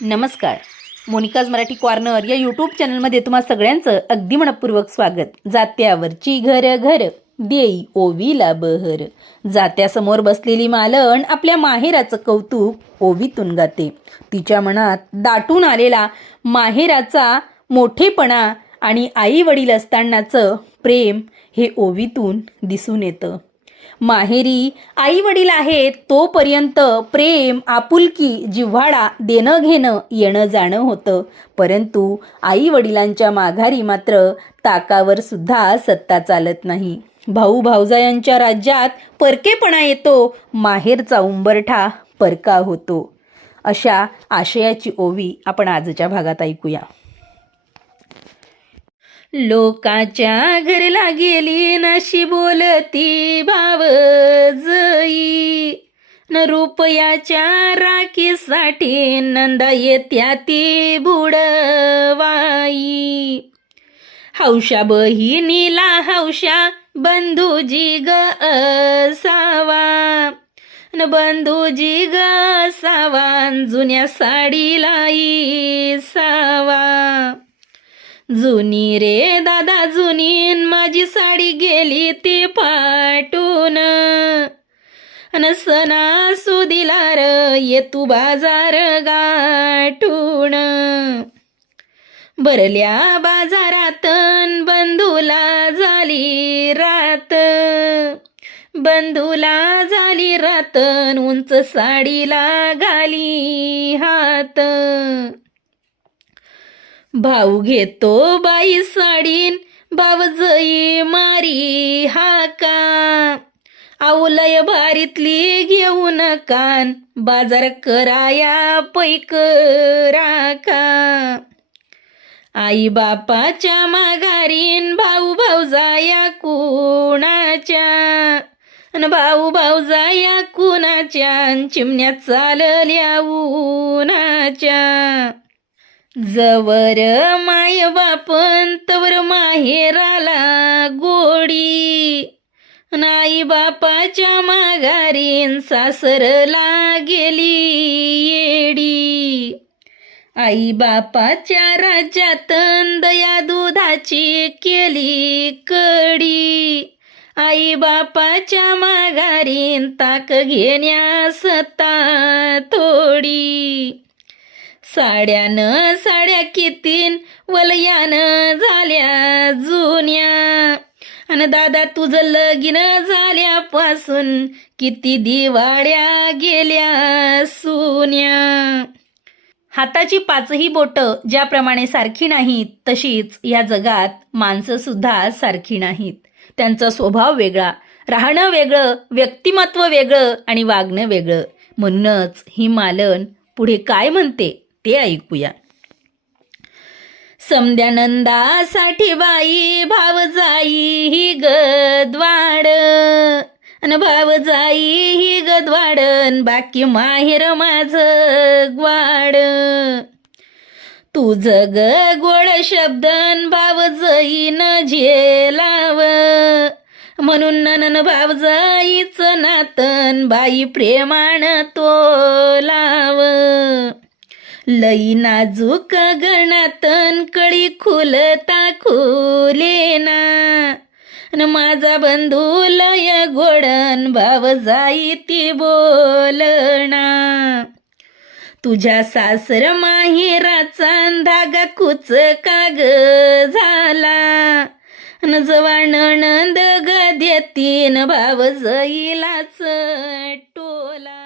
नमस्कार. Monika's Marathi corner या YouTube चॅनलमध्ये तुम्हा सगळ्यांचं अगदी मनपूर्वक स्वागत. जात्यावरची घर घर देई ओवीला बहर. जात्यासमोर बसलेली मालन आपल्या माहेराचं कौतुक ओवीतून गाते. तिच्या मनात दाटून आलेला माहेराचा मोठेपणा आणि आई वडील असतानाचं प्रेम हे ओवीतून दिसून येतं. माहेरी आई वडील आहेत तोपर्यंत प्रेम, आपुलकी, जिव्हाळा, देणं घेणं, येणं जाणं होतं. परंतु आई वडिलांच्या माघारी मात्र ताकावर सुद्धा सत्ता चालत नाही. भाऊ भावजायांच्या राज्यात परकेपणा येतो, माहेरचा उंबरठा परका होतो. अशा आशयाची ओवी आपण आजच्या भागात ऐकूया. लोकाच्या घरला गेली नशी बोलती भावजई, न रुपयाच्या राखीसाठी नंदा येत्या ती बुडवाई. हौशा बहिणीला हौशा बंधूजी ग असावा, न बंधूजी ग असावा, जुन्या साडीला सावा. जुनी रे दादा जुनी, माझी साडी गेली ती फाटून, अन सणासुदीला र ये तू बाजार गाठून. भरल्या बाजारातन बंधूला झाली रात, बंधूला झाली रातन, उंच साडीला घाली हात. भाऊ घेतो बाई साडीन, भावजई मारी हाका, आवलय भारीतली घेऊन कान, बाजार कराया पैक राखा. आई बापाच्या माघारीन भाऊ भाऊजाया कुणाच्या, अन भाऊ भाऊजाया कुणाच्या, चिमण्या चालल्या उन्हाच्या. जवर माय बापन तवर माहेराला गोडी, आई बापाच्या माघारीन सासरला गेली येडी. आई बापाच्या राज्यातन दया दुधाची केली कडी, आई बापाच्या माघारीन ताक घेण्यास सत्ता थोडी. साड्यानं साड्या कितीन वलयानं झाल्या जुन्या, अन दादा तुझं लगीन झाल्यापासून किती दिवाळ्या गेल्या सुन्या. हाताची पाचही बोटं ज्याप्रमाणे सारखी नाहीत, तशीच या जगात माणसं सुद्धा सारखी नाहीत. त्यांचा स्वभाव वेगळा, राहणं वेगळं, व्यक्तिमत्व वेगळं आणि वागणं वेगळं. म्हणूनच ही मालन पुढे काय म्हणते ते ऐकूया. समद्यानंदासाठी बाई भावजाई ही गदवाड, अन भावजाई ही गदवाडन, बाकी माहेर माझं ग्वाड. तुझं ग गोड शब्दन भावजाईन झेलाव, म्हणून ननन भावजाईचं नातन बाई प्रेमान तोलाव. लई नाजूक गणातन कळी खुलता खुलेना, न माझा बंधू लय गोडन भावजाई ती बोलना. तुझ्या सासर माहेराचा धागा कुच काग झाला, न जवा नणंद ग देतीन भावजाईलाच टोला.